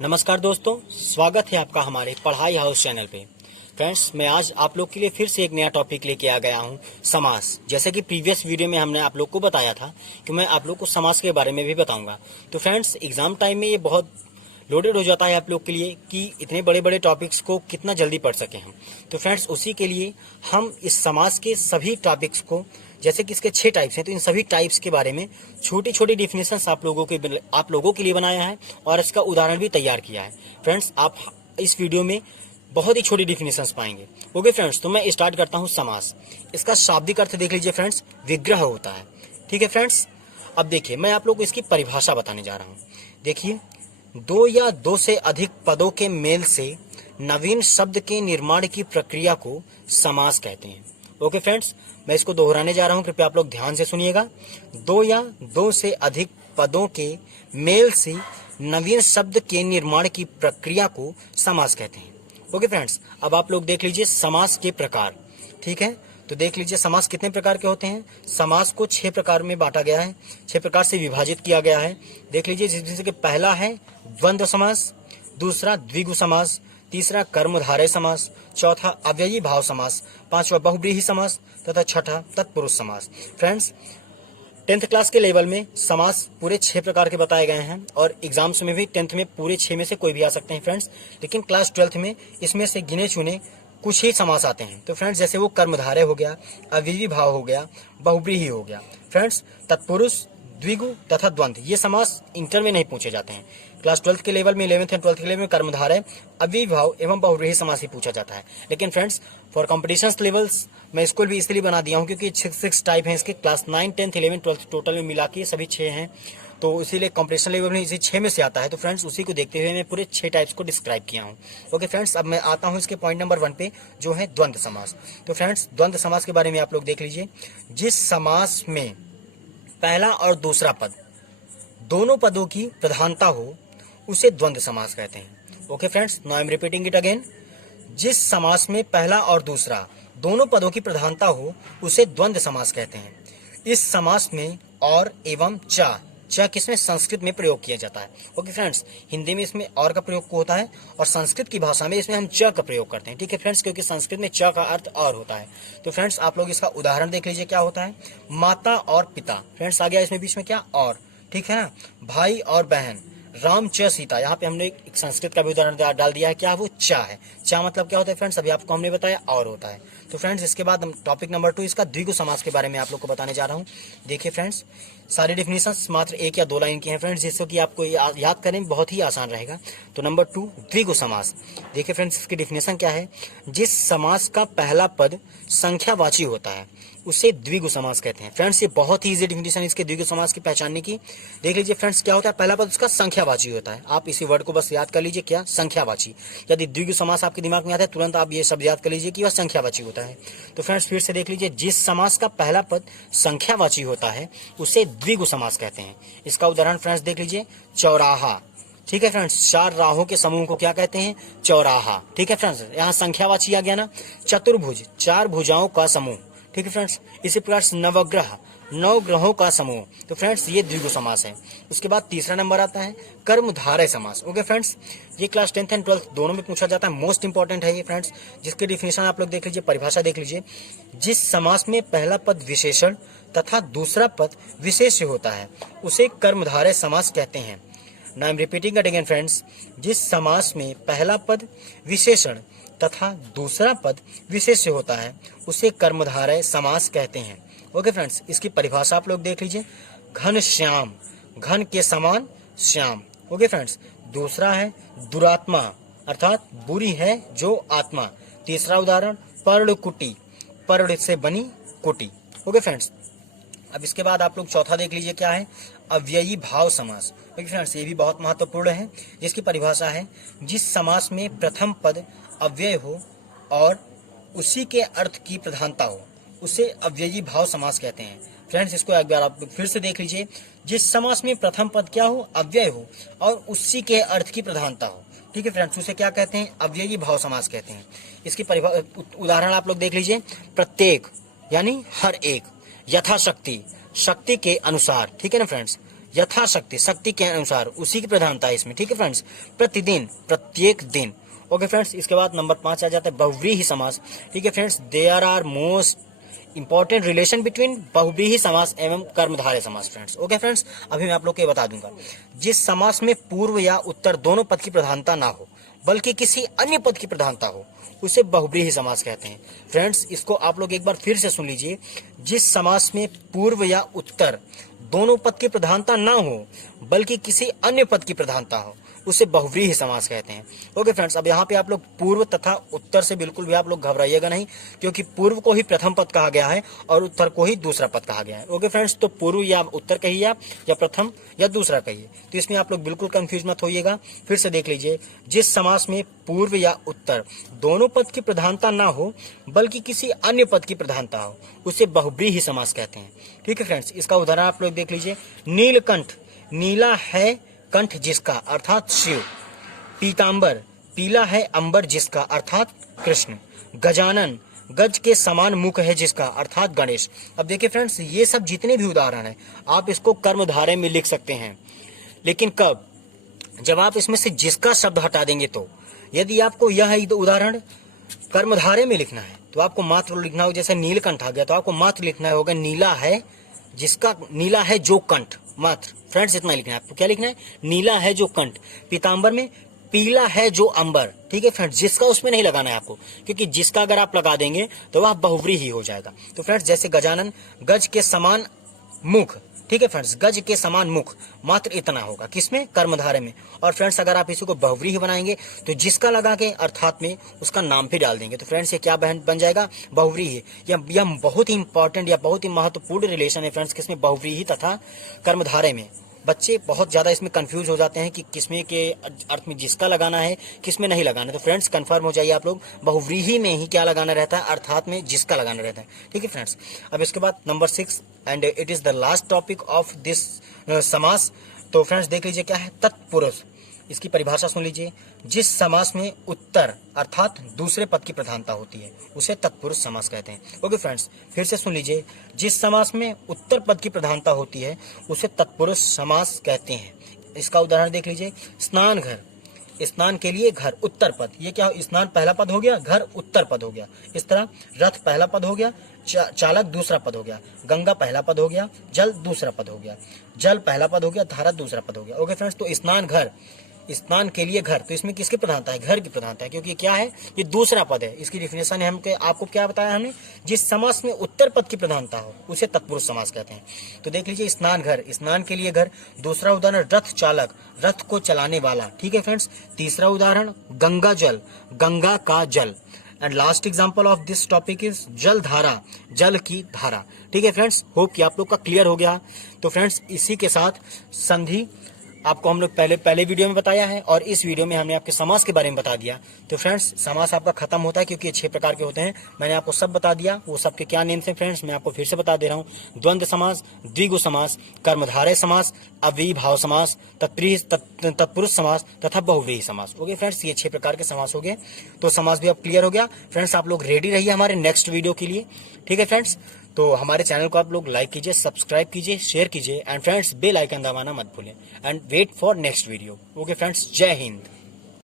नमस्कार दोस्तों, स्वागत है आपका हमारे पढ़ाई हाउस चैनल पे। फ्रेंड्स, मैं आज आप लोग के लिए फिर से एक नया टॉपिक लेके आ गया हूँ, समास। जैसे कि प्रीवियस वीडियो में हमने आप लोग को बताया था कि मैं आप लोग को समास के बारे में भी बताऊंगा। तो फ्रेंड्स, एग्जाम टाइम में ये बहुत लोडेड हो जाता है आप लोग के लिए कि इतने बड़े बड़े टॉपिक्स को कितना जल्दी पढ़ सकें हम। तो फ्रेंड्स, उसी के लिए हम इस समास के सभी टॉपिक्स को, जैसे कि इसके 6 टाइप्स हैं, तो इन सभी टाइप्स के बारे में छोटी छोटी डिफिनेशंस आप लोगों के लिए बनाया है और इसका उदाहरण भी तैयार किया है। फ्रेंड्स, आप इस वीडियो में बहुत ही छोटी डिफिनेशंस पाएंगे। ओके फ्रेंड्स, तो मैं स्टार्ट करता हूँ समास। इसका शाब्दिक अर्थ देख लीजिए फ्रेंड्स, विग्रह होता है। ठीक है फ्रेंड्स, अब देखिए मैं आप लोग को इसकी परिभाषा बताने जा रहा हूँ। देखिए, दो या दो से अधिक पदों के मेल से नवीन शब्द के निर्माण की प्रक्रिया को समास कहते हैं। ओके फ्रेंड्स, मैं इसको दोहराने जा रहा हूं, कृपया आप लोग ध्यान से सुनिएगा। दो या दो से अधिक पदों के मेल से नवीन शब्द के निर्माण की प्रक्रिया को समास कहते हैं। ओके फ्रेंड्स, अब आप लोग देख लीजिए समास के प्रकार। ठीक है, तो देख लीजिए समास कितने प्रकार के होते हैं। समास को 6 प्रकार में बांटा गया है, 6 प्रकार से विभाजित किया गया है। देख लीजिए, जिसमें से पहला है द्वंद्व समास, दूसरा द्विगु समास, तीसरा कर्मधारय समास, चौथा अव्ययी भाव समास, पांचवा बहुब्रीहि समास तथा छठा तत्पुरुष समास। फ्रेंड्स, 10th क्लास के लेवल में समास पूरे 6 प्रकार के बताए गए हैं और एग्जाम्स में भी 10th में पूरे 6 में से कोई भी आ सकते हैं फ्रेंड्स। लेकिन क्लास 12th में इसमें से गिने चुने कुछ ही समास आते हैं। तो फ्रेंड्स, जैसे वो कर्मधारय हो गया, अव्ययी भाव हो गया, बहुब्रीहि हो गया। फ्रेंड्स, तत्पुरुष, द्विगु तथा द्वंद्व ये समास इंटर में नहीं पूछे जाते हैं। क्लास 12th के लेवल में, 11th एंड 12th के लेवल में कर्मधारय, अव्ययी भाव एवं बहुब्रीहि समास ही पूछा जाता है। लेकिन फ्रेंड्स, फॉर कॉम्पिटिशंस लेवल्स मैं इसको भी इसलिए बना दिया हूँ क्योंकि 6 टाइप हैं इसके। Class 9, 10th, 11th, 12th total में मिला के सभी 6 हैं, तो इसीलिए कॉम्पिटिशन लेवल में इसी 6 में से आता है। तो फ्रेंड्स, उसी को देखते हुए मैं पूरे 6 टाइप्स को डिस्क्राइब किया हूँ। ओके फ्रेंड्स, अब मैं आता हूँ इसके पॉइंट नंबर 1 पे, जो है द्वंद्व समास। तो फ्रेंड्स, द्वंद्व समास के बारे में आप लोग देख लीजिए। जिस समास में पहला और दूसरा पद दोनों पदों की प्रधानता हो उसे द्वंद्व समास कहते हैं। Okay friends, now I am repeating it again. जिस समास में पहला और दूसरा दोनों पदों की प्रधानता हो उसे द्वंद्व समास कहते हैं। इस समास में और एवं च किसमें, संस्कृत में प्रयोग किया जाता है। ओके फ्रेंड्स, हिंदी में इसमें और का प्रयोग होता है और संस्कृत की भाषा में इसमें हम च का प्रयोग करते हैं। ठीक है फ्रेंड्स, क्योंकि संस्कृत में च का अर्थ और होता है। तो फ्रेंड्स, आप लोग इसका उदाहरण देख लीजिए क्या होता है। माता और पिता, फ्रेंड्स आ गया इसमें बीच में क्या, और। ठीक है ना, भाई और बहन, राम च सीता, यहाँ पे हमने एक संस्कृत का भी उदाहरण डाल दिया है, क्या वो चा है। चा मतलब क्या होता है फ्रेंड्स, अभी आपको हमने बताया और होता है। तो फ्रेंड्स, इसके बाद हम टॉपिक नंबर 2 इसका द्विगु समास के बारे में आप लोग को बताने जा रहा हूँ। देखिए फ्रेंड्स, सारी डिफिनेशंस मात्र 1 या 2 लाइन की हैं फ्रेंड्स, जिससे कि आपको याद करने बहुत ही आसान रहेगा। तो नंबर 2, द्विगु समास। देखिए फ्रेंड्स, इसकी डिफिनेशन क्या है। जिस समास का पहला पद संख्यावाची होता है उसे द्विगु समास कहते हैं। फ्रेंड्स, ये बहुत ही इजी डिफिनेशन इसके द्विगु समास की पहचानने की। देख लीजिए फ्रेंड्स, क्या होता है, पहला पद उसका संख्यावाची होता है। आप इसी वर्ड को बस याद कर लीजिए, क्या, संख्यावाची। यदि द्विगु समास आपके दिमाग में आता है तुरंत आप ये शब्द याद कर लीजिए कि वह संख्यावाची होता है। तो फ्रेंड्स, फिर से देख लीजिए, जिस समास का पहला पद संख्यावाची होता है उसे द्विगु समास कहते हैं। इसका उदाहरण फ्रेंड्स देख लीजिए, चौराहा। ठीक है फ्रेंड्स, 4 राहों के समूह को क्या कहते हैं, चौराहा। ठीक है फ्रेंड्स, यहाँ संख्यावाची आ गया ना। चतुर्भुज, 4 भुजाओं का समूह। ठीक है फ्रेंड्स, इसी प्रकार से नवग्रह, 9 ग्रहों का समूह। तो फ्रेंड्स, ये द्विगु समास है। उसके बाद तीसरा नंबर आता है कर्मधारय समास। ओके फ्रेंड्स, ये क्लास 10th एंड 12th दोनों में पूछा जाता है, मोस्ट इंपॉर्टेंट है ये फ्रेंड्स, जिसकी डिफिनेशन आप लोग देख लीजिए, परिभाषा देख लीजिए। जिस समास में पहला पद विशेषण तथा दूसरा पद विशेष्य होता है उसे कर्मधारय समास कहते हैं। Now I am repeating it again friends, जिस समास में पहला पद विशेषण तथा दूसरा पद विशेष्य होता है उसे कर्मधारय समास कहते हैं। ओके फ्रेंड्स, इसकी परिभाषा आप लोग देख लीजिए। घन श्याम, घन के समान श्याम। ओके फ्रेंड्स, दूसरा है दुरात्मा, अर्थात बुरी है जो आत्मा। तीसरा उदाहरण पर्ण कुटी, पर्ण से बनी कुटी। ओके फ्रेंड्स, अब इसके बाद आप लोग चौथा देख लीजिए, क्या है, अव्ययी भाव समास। ओके फ्रेंड्स, ये भी बहुत महत्वपूर्ण है, जिसकी परिभाषा है जिस समास में प्रथम पद अव्यय हो और उसी के अर्थ की प्रधानता हो उसे अव्ययी भाव समास कहते हैं। फ्रेंड्स, इसको एक बार आप फिर से देख लीजिए। जिस समास में प्रथम पद क्या हो, अव्यय हो और उसी के अर्थ की प्रधानता हो। ठीक है फ्रेंड्स, उसे क्या कहते हैं, अव्ययी भाव समास कहते हैं। इसकी उदाहरण आप लोग देख लीजिए। प्रत्येक यानी हर एक, यथाशक्ति, शक्ति के अनुसार। ठीक है ना फ्रेंड्स, यथाशक्ति, शक्ति के अनुसार, उसी की प्रधानता है इसमें, ठीक है फ्रेंड्स। प्रतिदिन, प्रत्येक दिन। ओके फ्रेंड्स, इसके बाद नंबर 5 आ जाता है बहुव्रीहि समास, ठीक है friends. There are most important relation between बहुव्रीहि समास एवं कर्मधारय समास फ्रेंड्स। ओके फ्रेंड्स, अभी मैं आप लोग को ये बता दूंगा, जिस समास में पूर्व या उत्तर दोनों पद की प्रधानता ना हो बल्कि किसी अन्य पद की प्रधानता हो, उसे बहुव्रीहि समास कहते हैं। फ्रेंड्स, इसको आप लोग एक बार फिर से सुन लीजिए। जिस समास में पूर्व या उत्तर दोनों पद की प्रधानता ना हो बल्कि किसी अन्य पद की प्रधानता हो, उसे बहुव्रीहि समास कहते हैं। ओके फ्रेंड्स, अब यहाँ पे आप लोग पूर्व तथा उत्तर से बिल्कुल भी आप लोग घबराइएगा नहीं, क्योंकि पूर्व को ही प्रथम पद कहा गया है और उत्तर को ही दूसरा पद कहा गया है। ओके फ्रेंड्स, तो पूर्व या उत्तर कहिए आप, या प्रथम या दूसरा कहिए, तो इसमें आप लोग बिल्कुल कंफ्यूज मत होइएगा। फिर से देख लीजिए, जिस समास में पूर्व या उत्तर दोनों पद की प्रधानता ना हो बल्कि किसी अन्य पद की प्रधानता हो, उसे बहुव्रीहि समास कहते हैं। ठीक है फ्रेंड्स, इसका उदाहरण आप लोग देख लीजिए। नीलकंठ, नीला है कंठ जिसका अर्थात शिव। पीतांबर, पीला है अंबर जिसका अर्थात कृष्ण। गजानन, गज के समान मुख है जिसका अर्थात गणेश। अब देखिए फ्रेंड्स, ये सब जितने भी उदाहरण हैं आप इसको कर्मधारय में लिख सकते हैं, लेकिन कब? जब आप इसमें से जिसका शब्द हटा देंगे। तो यदि आपको यह उदाहरण कर्मधारय में लिखना है तो आपको मात्र लिखना होगा, जैसे नीलकंठ आ गया तो आपको मात्र लिखना होगा नीला है जिसका, नीला है जो कंठ, मात्र फ्रेंड्स इतना लिखना है आपको। क्या लिखना है? नीला है जो कंठ। पीतांबर में पीला है जो अंबर, ठीक है फ्रेंड्स, जिसका उसमें नहीं लगाना है आपको, क्योंकि जिसका अगर आप लगा देंगे तो वह बहुव्रीहि हो जाएगा। तो फ्रेंड्स, जैसे गजानन, गज के समान मुख, ठीक है फ्रेंड्स, गज के समान मुख, मात्र इतना होगा किसमें? कर्मधारय में। और फ्रेंड्स, अगर आप इसी को बहुव्रीहि बनाएंगे तो जिसका लगा के अर्थात में उसका नाम भी डाल देंगे, तो फ्रेंड्स ये क्या बन जाएगा? बहुव्रीहि। यह बहुत ही इंपॉर्टेंट या बहुत ही महत्वपूर्ण रिलेशन है फ्रेंड्स, किसमें? बहुव्रीहि तथा कर्मधारय में। बच्चे बहुत ज्यादा इसमें कंफ्यूज हो जाते हैं कि किसमें के अर्थ में जिसका लगाना है, किसमें नहीं लगाना। तो फ्रेंड्स कंफर्म हो जाइए आप लोग, बहुव्रीहि में ही क्या लगाना रहता है? अर्थात में जिसका लगाना रहता है। ठीक है फ्रेंड्स, अब इसके बाद number 6 and it is the last topic of this समास। तो फ्रेंड्स देख लीजिए क्या है? तत्पुरुष। इसकी परिभाषा सुन लीजिए। जिस समास में उत्तर अर्थात दूसरे पद की प्रधानता होती है उसे तत्पुरुष समास कहते हैं। ओके फ्रेंड्स, फिर से सुन लीजिए। जिस समास में उत्तर पद की प्रधानता होती है उसे तत्पुरुष समास कहते हैं। इसका उदाहरण देख लीजिए। स्नान घर, स्नान के लिए घर, उत्तर पद। ये क्या? स्नान पहला पद हो गया, घर उत्तर पद हो गया। इस तरह रथ पहला पद हो गया, चालक दूसरा पद हो गया। गंगा पहला पद हो गया, जल दूसरा पद हो गया। जल पहला पद हो गया, धारा दूसरा पद हो गया। ओके फ्रेंड्स, तो स्नान घर, स्नान के लिए घर, तो इसमें किसकी प्रधानता है? घर की प्रधानता है, क्योंकि क्या है? ये दूसरा पद है। इसकी डिफिनेशन है हमके, आपको क्या बताया हमने? जिस समास में उत्तर पद की प्रधानता हो उसे तत्पुरुष समास कहते हैं। तो देख लीजिए, स्नान घर, स्नान के लिए घर। दूसरा उदाहरण रथ चालक, रथ को चलाने वाला। ठीक है फ्रेंड्स। तीसरा उदाहरण गंगा जल, गंगा का जल। And last example of this topic is जल धारा, जल की धारा। ठीक है फ्रेंड्स, होप कि आप लोग का क्लियर हो गया। तो फ्रेंड्स, इसी के साथ संधि आपको हम लोग पहले वीडियो में बताया है और इस वीडियो में हमने आपके समास के बारे में बता दिया। तो फ्रेंड्स, समास आपका खत्म होता है, क्योंकि ये 6 प्रकार के होते हैं। मैंने आपको सब बता दिया, वो सबके क्या नेम्स हैं फ्रेंड्स, मैं आपको फिर से बता दे रहा हूँ। द्वंद्व समास, द्विगु समास, कर्मधारय समास, अव्ययीभाव समास, तत्पुरुष समास तथा बहुव्रीहि समास। ओके फ्रेंड्स, ये 6 प्रकार के समास हो गए। तो समास भी अब क्लियर हो गया। फ्रेंड्स, आप लोग रेडी रहिए हमारे नेक्स्ट वीडियो के लिए। ठीक है फ्रेंड्स, तो हमारे चैनल को आप लोग लाइक कीजिए, सब्सक्राइब कीजिए, शेयर कीजिए एंड फ्रेंड्स बेल आइकन दबाना मत भूलें and wait for next video. Okay friends, जय हिंद।